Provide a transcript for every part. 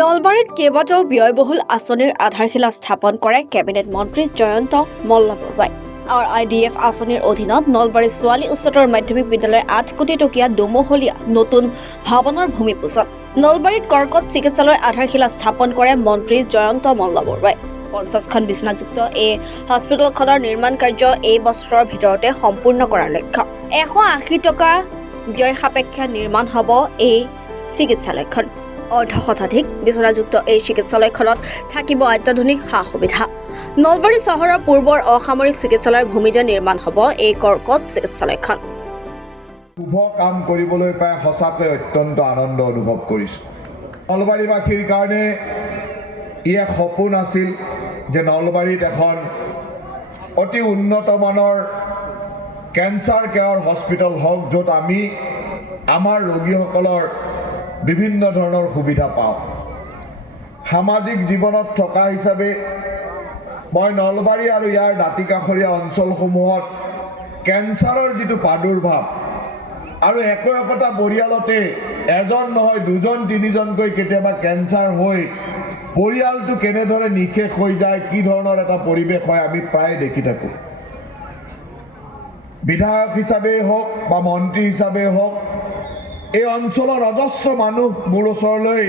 নলবাৰীত কেইবাটাও ব্যয়বহুল আঁচনিৰ আধাৰশিলা স্থাপন কৰে কেবিনেট মন্ত্ৰী জয়ন্ত মল্লবৰুৱাই। RIDF আঁচনিৰ অধীনত নলবাৰী ছোৱালী উচ্চতৰ মাধ্যমিক বিদ্যালয়ৰ 8 কোটি টকীয়া দুমহলীয়া নতুন ভৱনৰ ভূমিপূজন। নলবাৰীত কৰ্কট চিকিৎসালয়ৰ আধাৰশিলা স্থাপন কৰে মন্ত্ৰী জয়ন্ত মল্লবৰুৱাই। 50খন বিচনাযুক্ত এই হস্পিটেলখনৰ নিৰ্মাণ কাৰ্য এই বছৰৰ ভিতৰতে সম্পূৰ্ণ কৰাৰ লক্ষ্য। 180 টকা ব্যয় সাপেক্ষে নিৰ্মাণ হ'ব এই চিকিৎসালয়খন। অৰ্ধশতাধিক বিচনাযুক্ত এই চিকিৎসালয়খনত থাকিব অত্যাধুনিক সা-সুবিধা। নলবাৰী চহৰৰ পূৰ্বৰ অসামৰিক চিকিৎসালয়ৰ ভূমিতে নিৰ্মাণ হ'ব এই কৰ্কট চিকিৎসালয়খন। শুভ কাম কৰিবলৈ পাই সঁচাকৈ অত্যন্ত আনন্দ অনুভৱ কৰিছোঁ। নলবাৰীবাসীৰ কাৰণে ই এক সপোন আছিল যে নলবাৰীত এখন অতি উন্নত মানৰ কেঞ্চাৰ কেয়াৰ হস্পিটেল হওক, য'ত আমি আমাৰ ৰোগীসকলৰ বিভিন্ন ধৰণৰ সুবিধা পাওঁ। সামাজিক জীৱনত থকা হিচাপে মই নলবাৰী আৰু ইয়াৰ দাঁতিকাষৰীয়া অঞ্চলসমূহত কেঞ্চাৰৰ যিটো প্ৰাদুৰ্ভাৱ আৰু একোটা পৰিয়ালতে এজন নহয় দুজন তিনিজনকৈ কেতিয়াবা কেঞ্চাৰ হৈ পৰিয়ালটো কেনেদৰে নিশেষ হৈ যায়, কি ধৰণৰ এটা পৰিৱেশ হয় আমি প্ৰায় দেখি থাকোঁ। বিধায়ক হিচাপেই হওক বা মন্ত্ৰী হিচাপেই হওক, এই অঞ্চলৰ অজস্ৰ মানুহ মোৰ ওচৰলৈ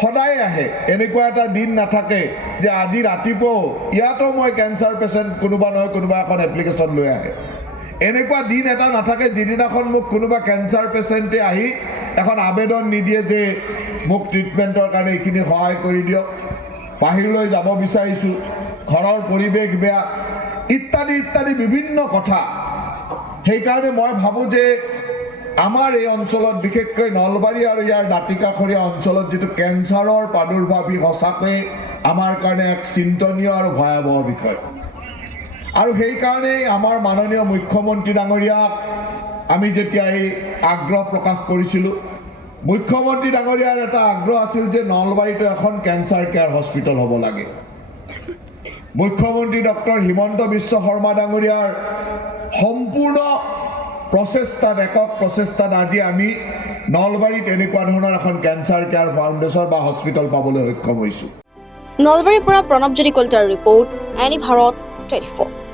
সদায় আহে। এনেকুৱা এটা দিন নাথাকে যে আজি ৰাতিপুৱাও ইয়াতো মই কেঞ্চাৰ পেচেণ্ট কোনোবা নহয় কোনোবা এখন এপ্লিকেশ্যন লৈ আহে। এনেকুৱা দিন এটা নাথাকে যিদিনাখন মোক কোনোবা কেঞ্চাৰ পেচেণ্টে আহি এখন আবেদন নিদিয়ে যে মোক ট্ৰিটমেণ্টৰ কাৰণে এইখিনি সহায় কৰি দিয়ক, বাহিৰলৈ যাব বিচাৰিছোঁ, ঘৰৰ পৰিৱেশ বেয়া, ইত্যাদি ইত্যাদি বিভিন্ন কথা। সেইকাৰণে মই ভাবোঁ যে আমাৰ এই অঞ্চলত বিশেষকৈ নলবাৰী আৰু ইয়াৰ দাঁতিকাষৰীয়া অঞ্চলত যিটো কেঞ্চাৰৰ প্ৰাদুৰ্ভাৱ সঁচাকৈ আমাৰ কাৰণে এক চিন্তনীয় আৰু ভয়াৱহ বিষয়। আৰু সেইকাৰণেই আমাৰ মাননীয় মুখ্যমন্ত্ৰী ডাঙৰীয়াক আমি যেতিয়া এই আগ্ৰহ প্ৰকাশ কৰিছিলোঁ, মুখ্যমন্ত্ৰী ডাঙৰীয়াৰ এটা আগ্ৰহ আছিল যে নলবাৰীতো এখন কেঞ্চাৰ কেয়াৰ হস্পিটেল হ'ব লাগে। মুখ্যমন্ত্ৰী ডক্টৰ হিমন্ত বিশ্ব শৰ্মা ডাঙৰীয়াৰ সম্পূৰ্ণ প্ৰচেষ্টাত একক প্ৰচেষ্টাত আজি আমি নলবাৰীত এনেকুৱা ধৰণৰ এখন কেঞ্চাৰ কেয়াৰ ফাউণ্ডেশ্যন বা হস্পিটেল পাবলৈ সক্ষম হৈছোঁ। নলবাৰীৰ পৰা প্ৰণৱজ্যোতি কলিতাৰ ৰিপৰ্ট, এনি ভাৰত 24।